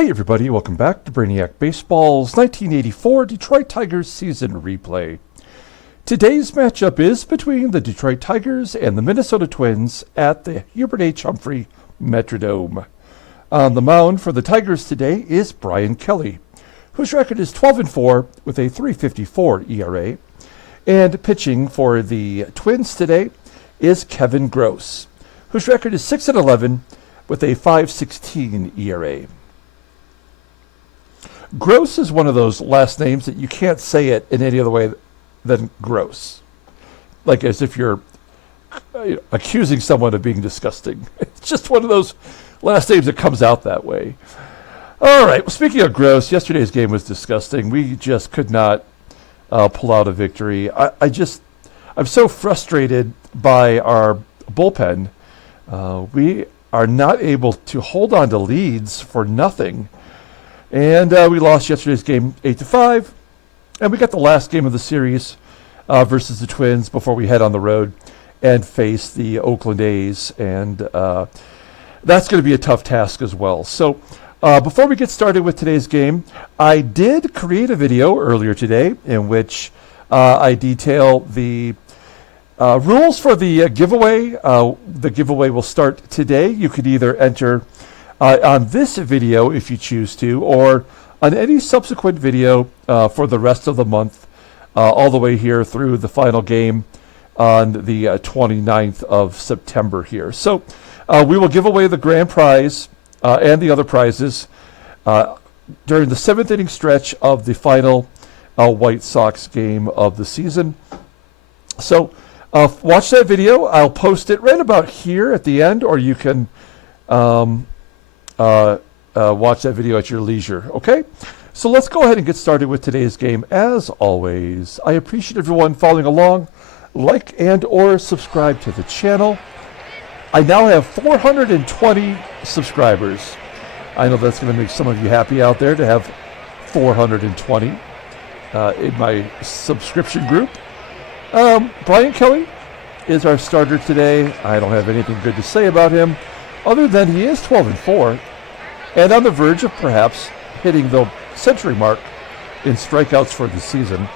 Hey everybody, welcome back to Brainiac Baseball's 1984 Detroit Tigers season replay. Today's matchup is between the Detroit Tigers and the Minnesota Twins at the Hubert H. Humphrey Metrodome. On the mound for the Tigers today is Bryan Kelly, whose record is 12-4 with a 3.54 ERA. And pitching for the Twins today is Kevin Gross, whose record is 6-11 with a 5.16 ERA. Gross is one of those last names that you can't say it in any other way than gross. Like as if you're accusing someone of being disgusting. It's just one of those last names that comes out that way. All right, well, speaking of gross, yesterday's game was disgusting. We just could not pull out a victory. I'm so frustrated by our bullpen. We are not able to hold on to leads for nothing. And we lost yesterday's game 8-5. And we got the last game of the series versus the Twins before we head on the road and face the Oakland A's. And that's going to be a tough task as well. So before we get started with today's game, I did create a video earlier today in which I detail the rules for the giveaway. The giveaway will start today. You could either enter on this video if you choose to, or on any subsequent video for the rest of the month, all the way here through the final game on the 29th of September here. So we will give away the grand prize and the other prizes during the 7th inning stretch of the final White Sox game of the season. So watch that video. I'll post it right about here at the end, or you can watch that video at your leisure, okay? So let's go ahead and get started with today's game. As always, I appreciate everyone following along. Like and or subscribe to the channel. I now have 420 subscribers. I know that's going to make some of you happy out there to have 420 in my subscription group. Bryan Kelly is our starter today. I don't have anything good to say about him other than he is 12-4 and on the verge of perhaps hitting the century mark in strikeouts for the season.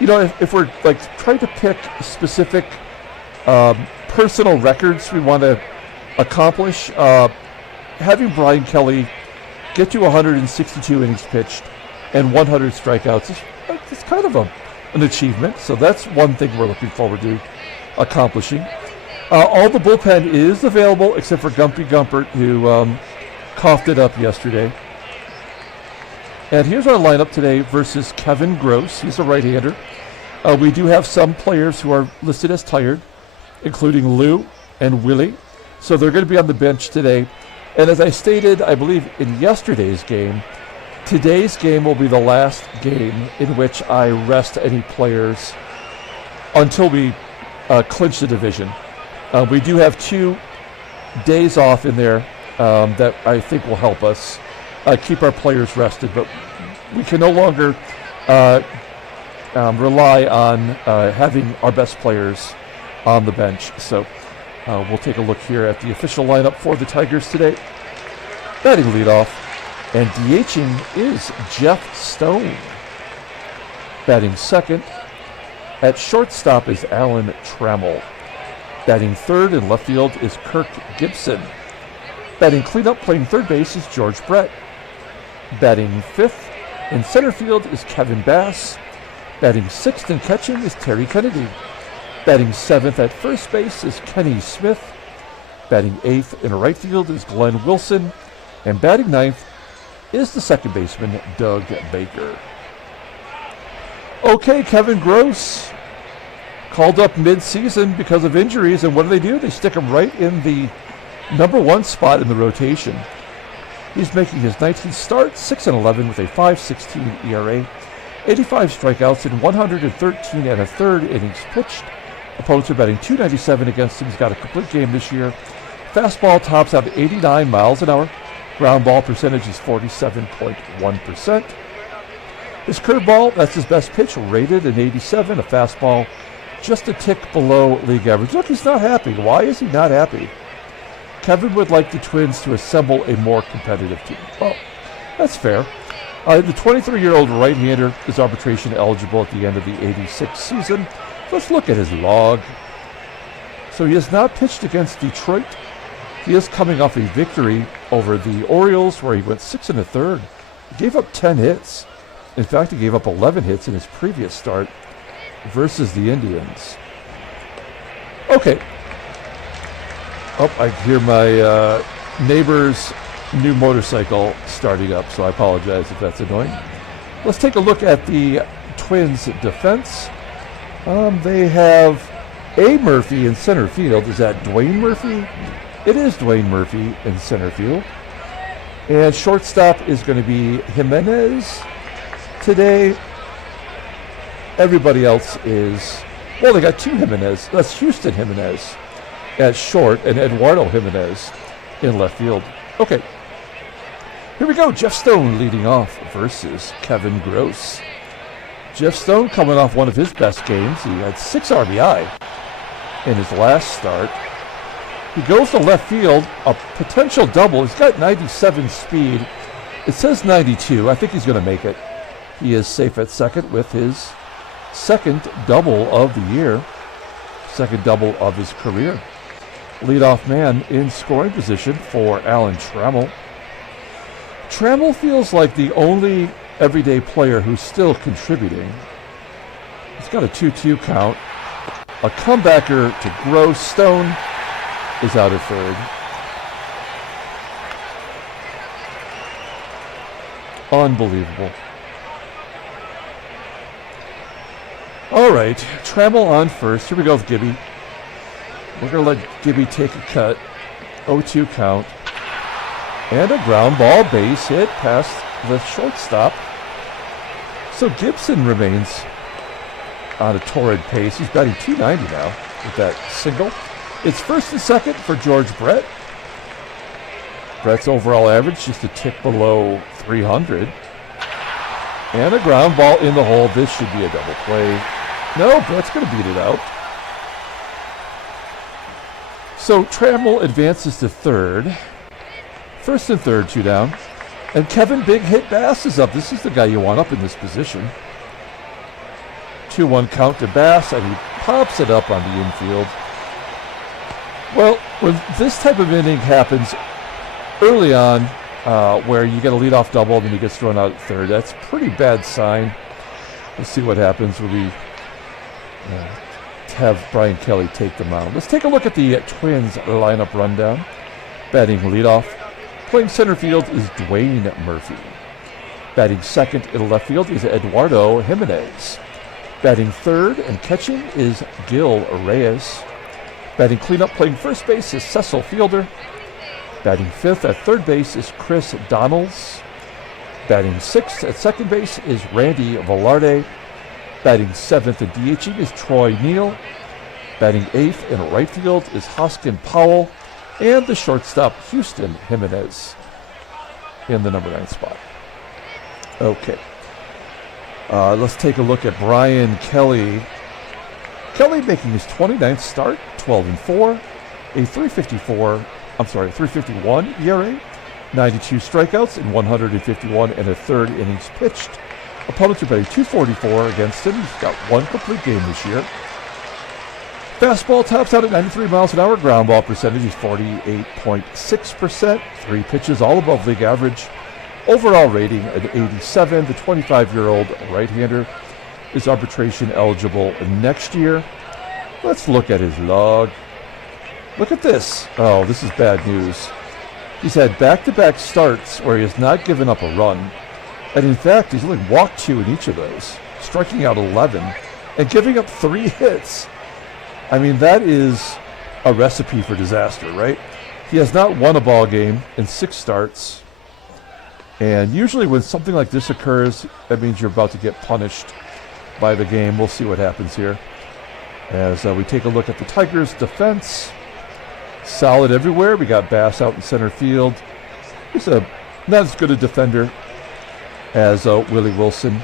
You know, if we're like trying to pick specific personal records we want to accomplish, having Bryan Kelly get to 162 innings pitched and 100 strikeouts is kind of an achievement. So that's one thing we're looking forward to accomplishing. All the bullpen is available except for Gumpy Gumpert, who coughed it up yesterday. And here's our lineup today versus Kevin Gross. He's a right-hander. We do have some players who are listed as tired, including Lou and Willie. So they're going to be on the bench today. And as I stated, I believe in yesterday's game, today's game will be the last game in which I rest any players until we clinch the division. We do have 2 days off in there that I think will help us keep our players rested, but we can no longer rely on having our best players on the bench. So we'll take a look here at the official lineup for the Tigers today. Batting leadoff and DHing is Jeff Stone. Batting second at shortstop is Alan Trammell. Batting third in left field is Kirk GIBSON. Batting cleanup playing third base is George Brett. Batting fifth in center field is Kevin Bass. Batting sixth and catching is Terry Kennedy. Batting seventh at first base is Kenny Smith. Batting eighth in right field is Glenn Wilson. And batting ninth is the second baseman, Doug Baker. Okay, Kevin Gross called up mid-season because of injuries, and what do? They stick him right in the number 1 spot in the rotation. He's making his 19th start, 6-11 with a 5.16 ERA, 85 strikeouts in 113 and a third innings pitched. Opponents are batting .297 against him. He's got a complete game this year. Fastball tops out at 89 miles an hour. Ground ball percentage is 47.1%. His curveball, that's his best pitch, rated an 87. A fastball just a tick below league average. Look, he's not happy. Why is he not happy? Kevin would like the Twins to assemble a more competitive team. Well, That's fair. The 23-year-old right-hander is arbitration eligible at the end of the 86 season. Let's look at his log. So he has not pitched against Detroit. He is coming off a victory over the Orioles where he went 6 1/3. He gave up 10 hits. In fact, he gave up 11 hits in his previous start versus the Indians. Okay. Oh, I hear my neighbor's new motorcycle starting up, so I apologize if that's annoying. Let's take a look at the Twins' defense. They have A. Murphy in center field. Is that Dwayne Murphy? It is Dwayne Murphy in center field. And shortstop is going to be Jimenez today. Everybody else is, well, they got two Jimenez. That's Houston Jimenez at short and Eduardo Jimenez in left field. Okay. Here we go. Jeff Stone leading off versus Kevin Gross. Jeff Stone coming off one of his best games. He had 6 RBI in his last start. He goes to left field, a potential double. He's got 97 speed. It says 92. I think he's going to make it. He is safe at second with his second double of the year, second double of his career. Leadoff man in scoring position for Alan Trammell. Trammell feels like the only everyday player who's still contributing. He's got a 2-2 count. A comebacker to Gross. Stone is out at third. Unbelievable. All right, Trammell on first. Here we go with Gibby. We're going to let Gibby take a cut. 0-2 count. And a ground ball base hit past the shortstop. So GIBSON remains on a torrid pace. He's batting .290 now with that single. It's first and second for George Brett. Brett's overall average just a tick below 300. And a ground ball in the hole. This should be a double play. No, Brett's going to beat it out. So Trammell advances to third. First and third, 2 down. And Kevin Big Hit Bass is up. This is the guy you want up in this position. 2-1 count to Bass, and he pops it up on the infield. Well, when this type of inning happens early on, where you get a leadoff double and then he gets thrown out at third, that's a pretty bad sign. We'll see what happens when we have Brian Kelly take the mound. Let's take a look at the Twins lineup rundown. Batting leadoff. Playing center field is Dwayne Murphy. Batting second in left field is Eduardo Jimenez. Batting third and catching is Gil Reyes. Batting cleanup playing first base is Cecil Fielder. Batting fifth at third base is Chris Donnells. Batting sixth at second base is Randy Velarde. Batting seventh and DHing is Troy NEEL. Batting eighth in right field is Hosken Powell. And the shortstop, Houston Jimenez, in the number 9 spot. Okay. Let's take a look at Brian Kelly. Kelly making his 29th start, 12-4, a 351 ERA, 92 strikeouts in 151 and a third innings pitched. Opponents are batting .244 against him. He's got 1 complete game this year. Fastball tops out at 93 miles an hour. Ground ball percentage is 48.6%. 3 pitches, all above league average. Overall rating at 87. The 25-year-old right-hander is arbitration eligible next year. Let's look at his log. Look at this. Oh, this is bad news. He's had back-to-back starts where he has not given up a run. And in fact, he's only walked 2 in each of those, striking out 11 and giving up 3 hits. I mean, that is a recipe for disaster, right? He has not won a ball game in 6 starts. And usually when something like this occurs, that means you're about to get punished by the game. We'll see what happens here. As we take a look at the Tigers' defense. Solid everywhere. We got Bass out in center field. He's not as good a defender as Willie Wilson.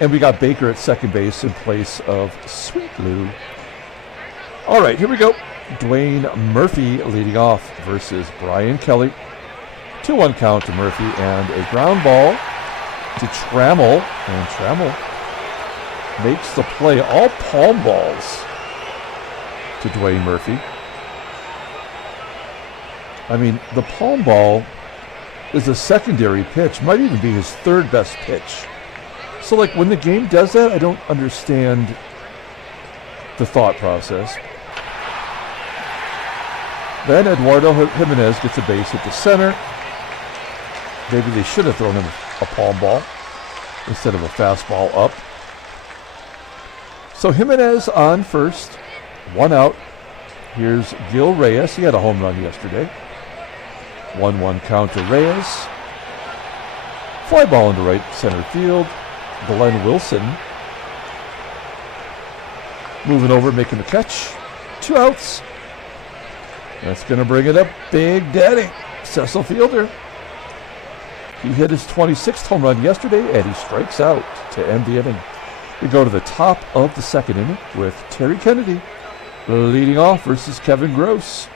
And we got Baker at second base in place of Sweet Lou. All right, here we go. Dwayne Murphy leading off versus Brian Kelly. 2-1 count to Murphy, and a ground ball to Trammell, and Trammell makes the play. All palm balls to Dwayne Murphy. I mean, the palm ball is a secondary pitch, might even be his third best pitch. So, like, when the game does that, I don't understand the thought process. Then Eduardo Jimenez gets a base hit to center. Maybe they should have thrown him a palm ball instead of a fastball up. So Jimenez on first, 1 out. Here's Gil Reyes. He had a home run yesterday. 1-1 count to Reyes. Fly ball into right center field. Glenn Wilson moving over, making the catch. 2 outs. That's going to bring it up. Big Daddy, Cecil fielder. He hit his 26th home run yesterday, and he strikes out to end the inning. We go to the top of the second inning with Terry Kennedy leading off versus Kevin Gross.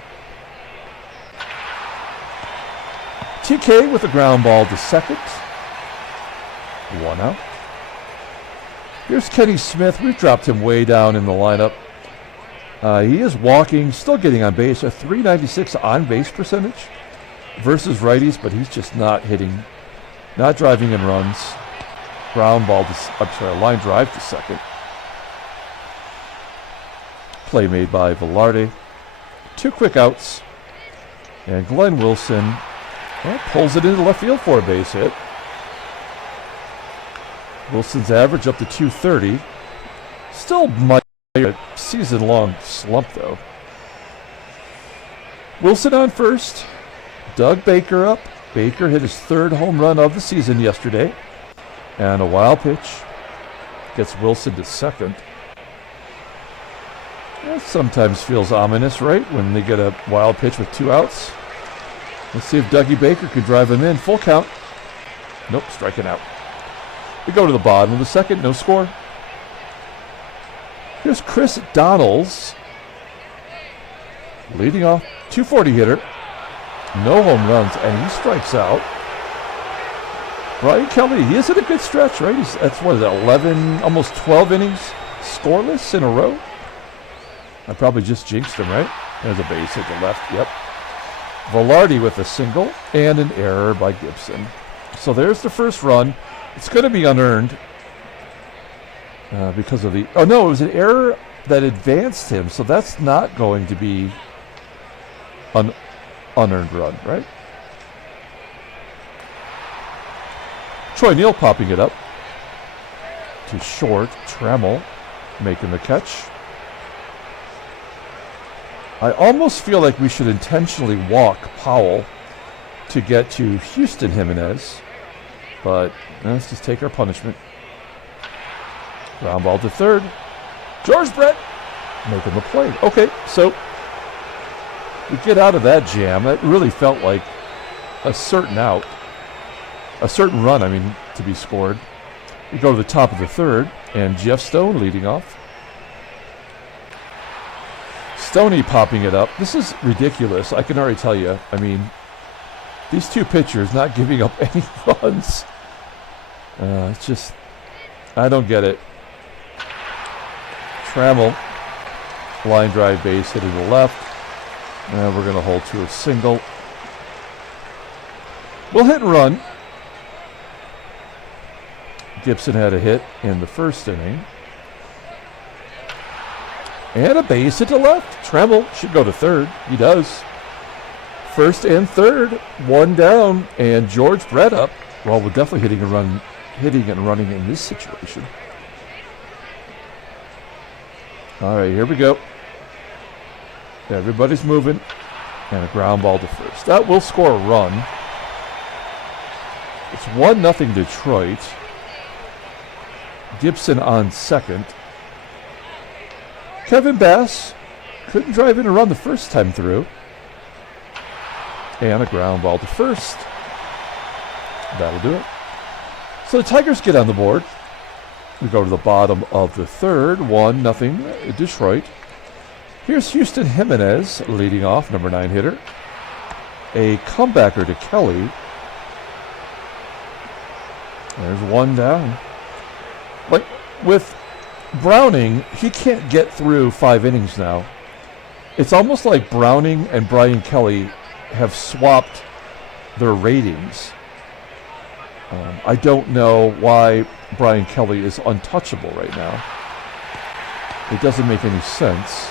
TK with a ground ball to second. 1 out. Here's Kenny Smith. We've dropped him way down in the lineup. He is walking, still getting on base, a .396 on-base percentage versus righties, but he's just not hitting, not driving in runs. Ground ball to, line drive to second. Play made by Velarde. 2 quick outs. And Glenn Wilson pulls it into left field for a base hit. Wilson's average up to .230. Still might a season-long slump, though. Wilson on first. Doug Baker up. Baker hit his 3rd home run of the season yesterday. And a wild pitch gets Wilson to second. That sometimes feels ominous, right? When they get a wild pitch with 2 outs. Let's see if Dougie Baker could drive him in. Full count. Nope, striking out. We go to the bottom of the second. No score. Here's Chris Donnells leading off. .240 hitter. No home runs, and he strikes out. Brian Kelly, he is in a good stretch, right? That's what is it, 11, almost 12 innings scoreless in a row? I probably just jinxed him, right? There's a base hit to left, yep. Velarde with a single and an error by Gibson. So there's the first run. It's going to be unearned because of the... Oh, no, it was an error that advanced him, so that's not going to be an unearned run, right? Troy Neal popping it up to short. Trammell making the catch. I almost feel like we should intentionally walk Powell to get to Houston Jimenez, but let's just take our punishment. Ground ball to third. George Brett making the play. Okay, so we get out of that jam. That really felt like a certain out. A certain run, to be scored. We go to the top of the third, and Jeff Stone leading off. Stoney popping it up. This is ridiculous. I can already tell you. These 2 pitchers not giving up any runs. It's just, I don't get it. Trammell, line drive base hitting the left. And we're going to hold to a single. We'll hit and run. Gibson had a hit in the first inning. And a base hit to left. Trammell should go to third. He does. First and third, 1 down, and George Brett up. Well, we're definitely hitting and running in this situation. All right, here we go. Everybody's moving. And a ground ball to first. That will score a run. It's 1-0 Detroit. Gibson on second. Kevin Bass couldn't drive in a run the first time through. And a ground ball to first. That'll do it. So the Tigers get on the board. We go to the bottom of the third. 1-0 Detroit. Here's Houston Jimenez leading off, number 9 hitter. A comebacker to Kelly. There's one down. Like with Browning, he can't get through 5 innings now. It's almost like Browning and Brian Kelly have swapped their ratings. I don't know why Brian Kelly is untouchable right now. It doesn't make any sense.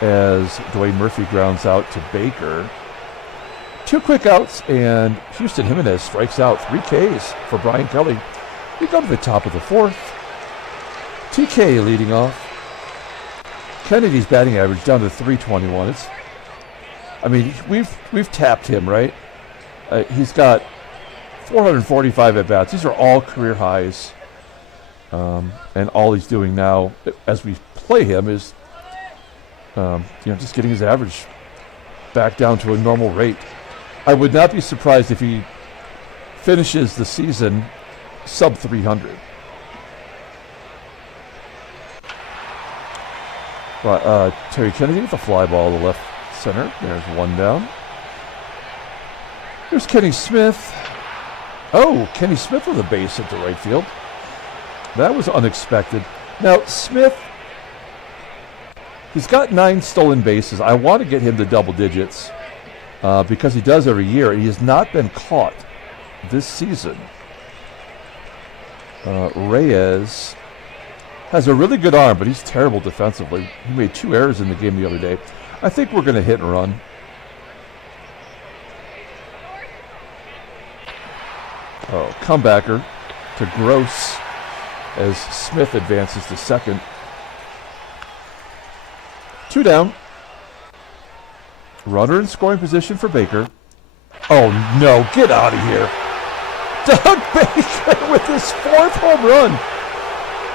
As Dwayne Murphy grounds out to Baker. 2 quick outs, and Houston Jimenez strikes out. 3 Ks for Brian Kelly. We go to the top of the 4th. TK leading off. Kennedy's batting average down to 321. We've tapped him, right? He's got 445 at-bats. These are all career highs. And all he's doing now, as we play him, is just getting his average back down to a normal rate. I would not be surprised if he finishes the season sub 300. Terry Kennedy with a fly ball to left center. There's one down. There's Kenny Smith. Oh, Kenny Smith with a base hit to right field. That was unexpected. Now, Smith, he's got 9 stolen bases. I want to get him to double digits because he does every year. He has not been caught this season. Reyes has a really good arm, but he's terrible defensively. He made 2 errors in the game the other day. I think we're going to hit and run. Oh, comebacker to Gross as Smith advances to second. 2 down. Runner in scoring position for Baker. Oh no, get out of here. Doug Baker with his 4th home run.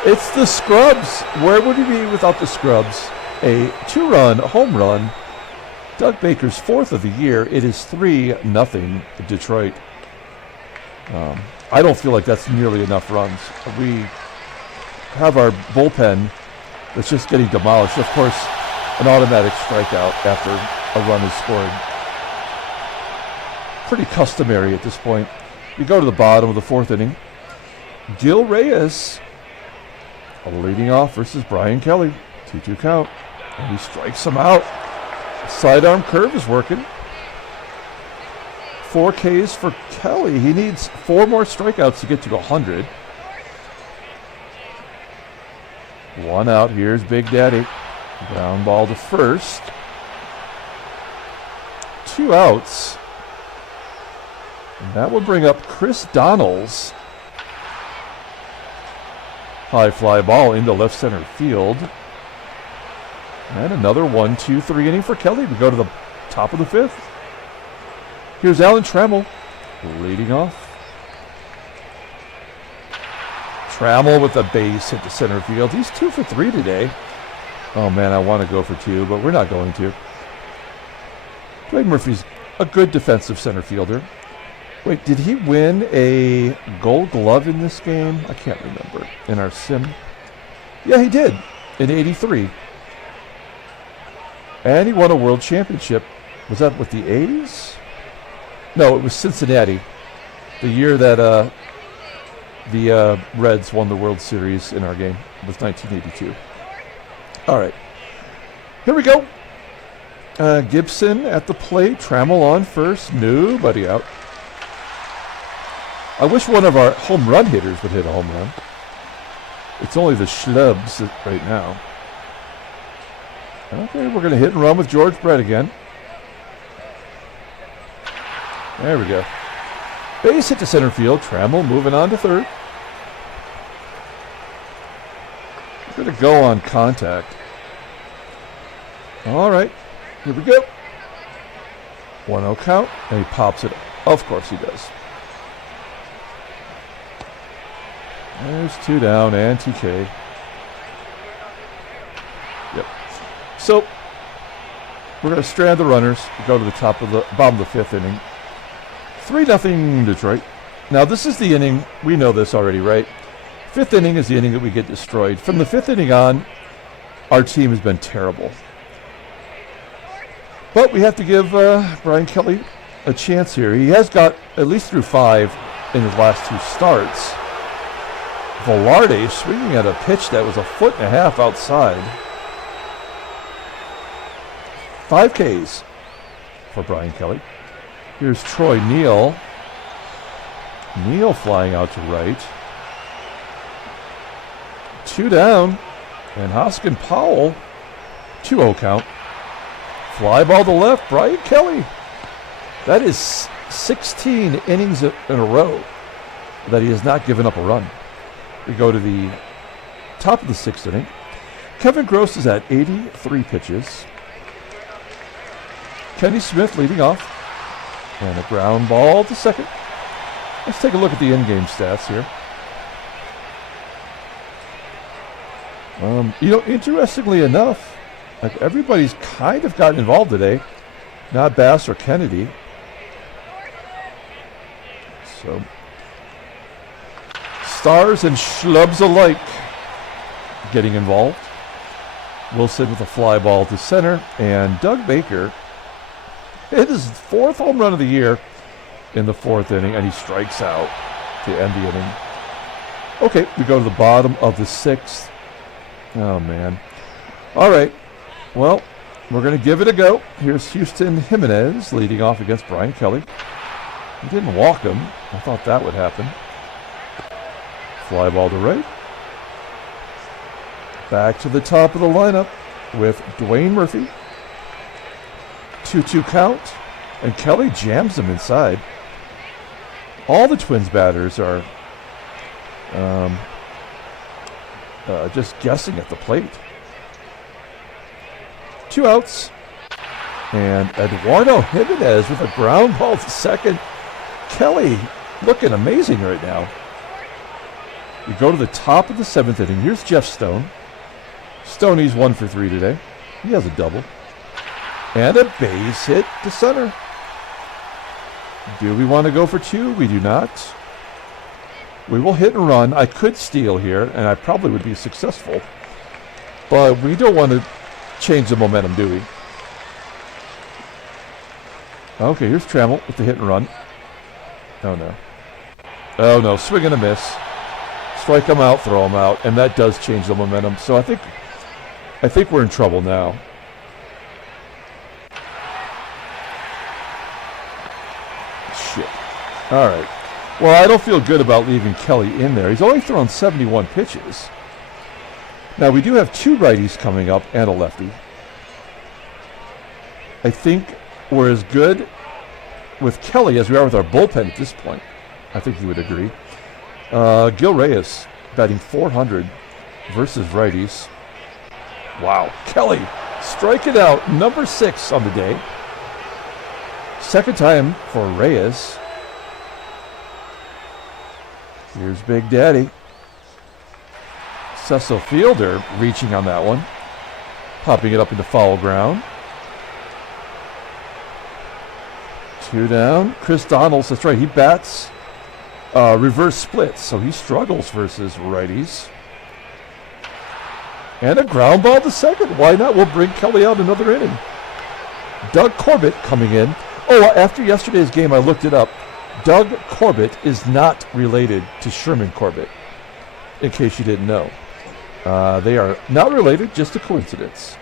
It's the scrubs. Where would he be without the scrubs? A 2-run home run. Doug Baker's 4th of the year. It is 3-0 Detroit. I don't feel like that's nearly enough runs. We have our bullpen that's just getting demolished. Of course, an automatic strikeout after a run is scored. Pretty customary at this point. We go to the bottom of the 4th inning. Gil Reyes leading off versus Brian Kelly. 2-2 count. And he strikes him out. Sidearm curve is working. 4 Ks for Kelly. He needs 4 more strikeouts to get to 100. 1 out. Here's Big Daddy. Ground ball to first. 2 outs. And that will bring up Chris Donnells. High fly ball into left center field. And another 1-2-3 inning for Kelly. We go to the top of the 5th. Here's Alan Trammell leading off. Trammell with a base hit to center field. He's 2 for 3 today. Oh man, I want to go for 2, but we're not going to. Dwayne Murphy's a good defensive center fielder. Wait, did he win a Gold Glove in this game? I can't remember. In our sim? Yeah, he did. In '83. And he won a world championship. Was that with the A's? No, it was Cincinnati. The year that the Reds won the World Series in our game. It was 1982. All right. Here we go. Gibson at the plate. Trammell on first. Nobody out. I wish one of our home run hitters would hit a home run. It's only the schlubs right now. Okay, we're going to hit and run with George Brett again. There we go. Base hit to center field. Trammell moving on to third. We're going to go on contact. All right, here we go. 1-0 count, and he pops it. Of course he does. There's 2 down and TK. Yep. So we're going to strand the runners. We go to the bottom of the 5th inning. 3-0 Detroit. Now this is the inning. We know this already, right? 5th inning is the inning that we get destroyed. From the 5th inning on, our team has been terrible. But we have to give Bryan Kelly a chance here. He has got at least through 5 in his last 2 starts. VELARDE swinging at a pitch that was 1.5 feet outside. 5 Ks for Bryan Kelly. Here's Troy NEEL. NEEL flying out to right. 2 down. And Hosken Powell. 2-0 count. Fly ball to left. Bryan Kelly. That is 16 innings in a row that he has not given up a run. We go to the top of the 6th inning. Kevin Gross is at 83 pitches. Kenny Smith leading off. And a ground ball to second. Let's take a look at the in-game stats here. Interestingly enough, like everybody's kind of gotten involved today. Not Bass or Kennedy. So, stars and schlubs alike getting involved. Wilson with a fly ball to center. And Doug Baker hit his 4th home run of the year in the 4th inning, and he strikes out to end the inning. Okay, we go to the bottom of the 6th. Oh, man. All right. Well, we're going to give it a go. Here's Houston Jimenez leading off against Bryan Kelly. He didn't walk him. I thought that would happen. Fly ball to right. Back to the top of the lineup with Dwayne Murphy. 2-2 count. And Kelly jams him inside. All the Twins batters are just guessing at the plate. 2 outs. And Eduardo Jimenez with a ground ball to second. Kelly looking amazing right now. We go to the top of the 7th inning. Here's Jeff Stone. Stoney's 1 for 3 today. He has a double. And a base hit to center. Do we want to go for 2? We do not. We will hit and run. I could steal here, and I probably would be successful. But we don't want to change the momentum, do we? Okay, here's Trammell with the hit and run. Oh, no. Oh, no. Swing and a miss. Strike him out, throw him out. And that does change the momentum. So I think we're in trouble now. Shit. All right. Well, I don't feel good about leaving Kelly in there. He's only thrown 71 pitches. Now, we do have 2 righties coming up and a lefty. I think we're as good with Kelly as we are with our bullpen at this point. I think you would agree. Gil Reyes batting .400 versus righties. Wow. Kelly striking out, number 6 on the day. Second time for Reyes. Here's Big Daddy. Cecil fielder reaching on that one. Popping it up into foul ground. 2 down. Chris Donnells, that's right, he bats reverse splits, so he struggles versus righties. And a ground ball to second. Why not? We'll bring Kelly out another inning. Doug Corbett coming in. Oh, after yesterday's game, I looked it up. Doug Corbett is not related to Sherman Corbett, in case you didn't know. They are not related, just a coincidence.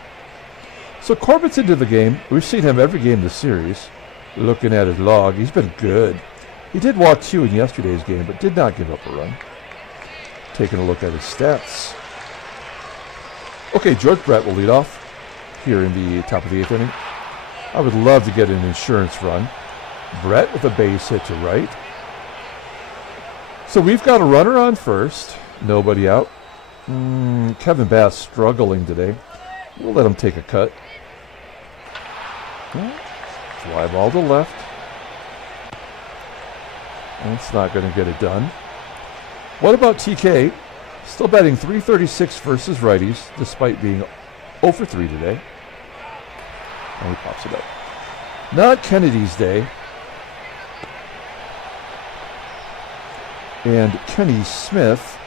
So Corbett's into the game. We've seen him every game this series. Looking at his log, he's been good. He did walk 2 in yesterday's game, but did not give up a run. Taking a look at his stats. Okay, George Brett will lead off here in the top of the 8th inning. I would love to get an insurance run. Brett with a base hit to right. So we've got a runner on first. Nobody out. Kevin Bass struggling today. We'll let him take a cut. Fly ball to left. That's not going to get it done. What about TK? Still batting .336 versus righties, despite being 0 for 3 today. And he pops it up. Not Kennedy's day. And Kenny Smith,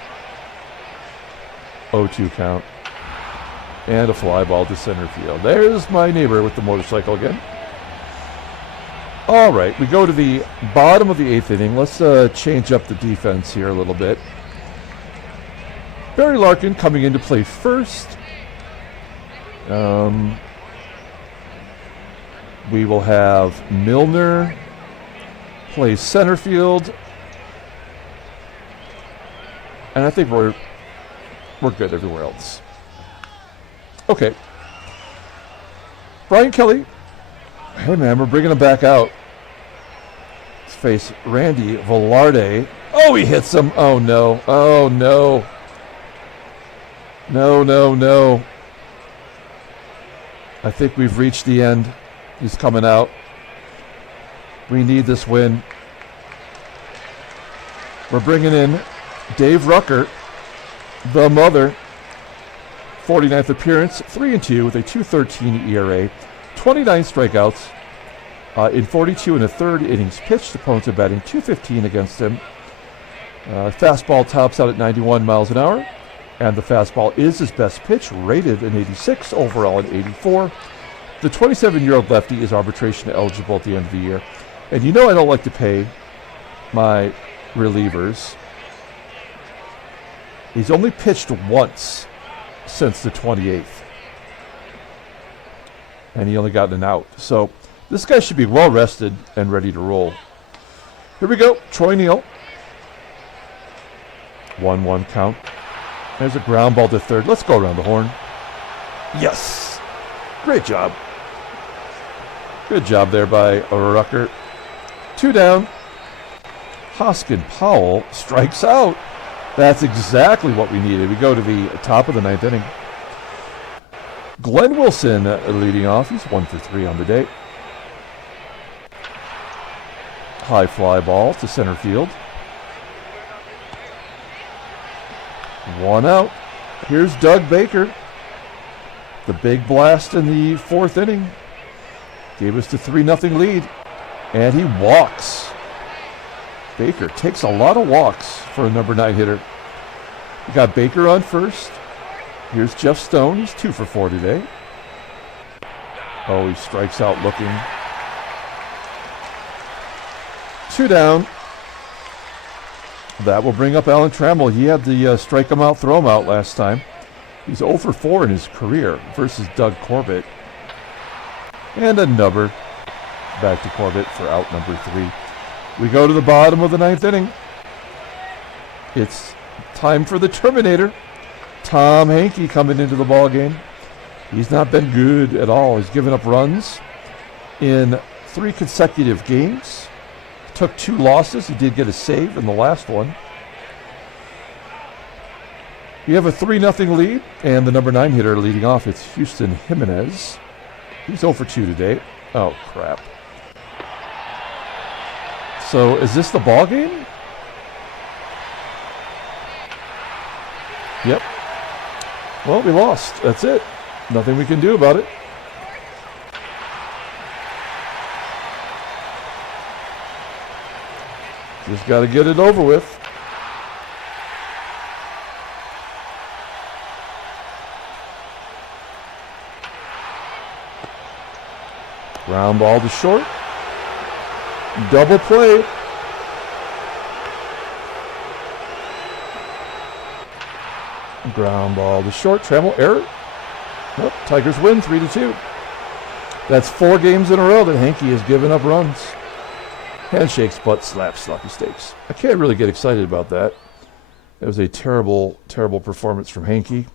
0-2 count. And a fly ball to center field. There's my neighbor with the motorcycle again. All right, we go to the bottom of the 8th inning. Let's change up the defense here a little bit. Barry Larkin coming in to play first. We will have Milner play center field. And I think we're good everywhere else. Okay. Brian Kelly. Hey, man, we're bringing him back out. Let's face Randy Velarde. Oh, he hits him. Oh, no. Oh, no. No, no, no. I think we've reached the end. He's coming out. We need this win. We're bringing in Dave Rucker, the mother. 49th appearance, 3-2 with a 2.13 ERA, 29 strikeouts in 42 and a third innings pitched. Opponents are batting .215 against him. Fastball tops out at 91 miles an hour, and the fastball is his best pitch, rated an 86, overall an 84. The 27-year-old lefty is arbitration eligible at the end of the year. And you know I don't like to pay my relievers. He's only pitched once since the 28th. And he only got an out. So this guy should be well rested and ready to roll. Here we go. Troy Neal. 1-1 count. There's a ground ball to third. Let's go around the horn. Yes. Great job. Good job there by Rucker. 2 down. Hosken Powell strikes out. That's exactly what we needed. We go to the top of the 9th inning. Glenn Wilson leading off. He's 1 for 3 on the day. High fly ball to center field. 1 out. Here's Doug Baker. The big blast in the 4th inning. Gave us the 3-0 lead. And he walks. Baker takes a lot of walks for a number 9 hitter. We got Baker on first. Here's Jeff Stone. He's 2 for 4 today. Oh, he strikes out looking. 2 down. That will bring up Alan Trammell. He had the strike him out, throw him out last time. He's 0 for 4 in his career versus Doug Corbett. And a nubber. Back to Corbett for out number 3. We go to the bottom of the 9th inning. It's time for the Terminator. Tom Hankey coming into the ball game. He's not been good at all. He's given up runs in 3 consecutive games. Took 2 losses. He did get a save in the last one. We have a 3-0 lead, and the number 9 hitter leading off, it's Houston Jimenez. He's 0 for 2 today. Oh, crap. So is this the ball game? Yep. Well, we lost. That's it. Nothing we can do about it. Just got to get it over with. Ground ball to short. Double play. Ground ball to short. Trammell error. Nope. Tigers win 3-2. That's 4 games in a row that Hankey has given up runs. Handshakes, butt slaps, sloppy steaks. I can't really get excited about that. It was a terrible, terrible performance from Hankey.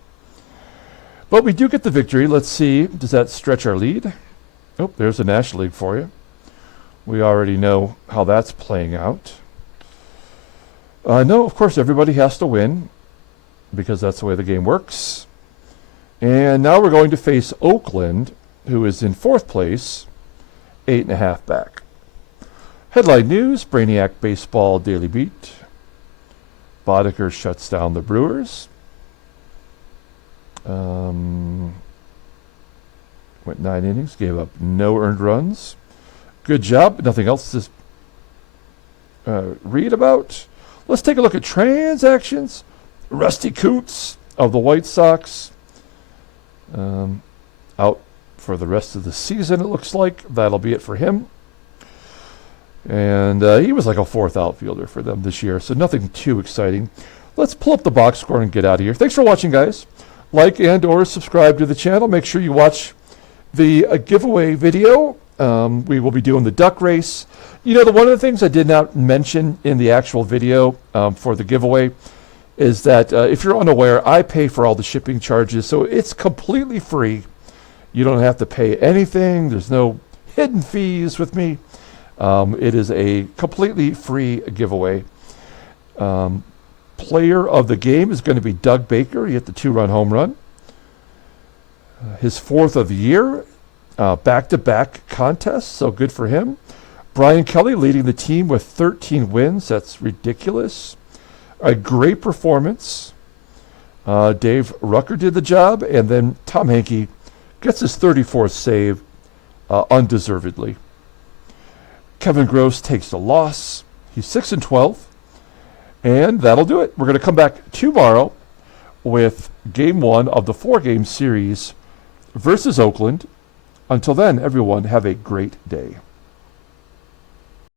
But we do get the victory. Let's see. Does that stretch our lead? Oh, there's the National League for you. We already know how that's playing out. No, of course, everybody has to win because that's the way the game works. And now we're going to face Oakland, who is in 4th place, 8.5 back. Headline news, Brainiac Baseball Daily Beat. Boddicker shuts down the Brewers. Went 9 innings, gave up no earned runs. Good job. Nothing else to read about. Let's take a look at transactions. Rusty Coots of the White Sox. Out for the rest of the season, it looks like. That'll be it for him. And he was like a fourth outfielder for them this year, so nothing too exciting. Let's pull up the box score and get out of here. Thanks for watching, guys. Like and or subscribe to the channel. Make sure you watch the giveaway video. We will be doing the duck race. You know, one of the things I did not mention in the actual video for the giveaway is that if you're unaware, I pay for all the shipping charges, so it's completely free. You don't have to pay anything. There's no hidden fees with me. It is a completely free giveaway. Player of the game is going to be Doug Baker. He hit the 2-run home run. His 4th of the year, back-to-back contests, so good for him. Bryan Kelly leading the team with 13 wins. That's ridiculous. A great performance. Dave Rucker did the job, and then Tom Hankey gets his 34th save undeservedly. Kevin Gross takes the loss. He's 6-12. And that'll do it. We're going to come back tomorrow with Game 1 of the 4-game series versus Oakland. Until then, everyone, have a great day.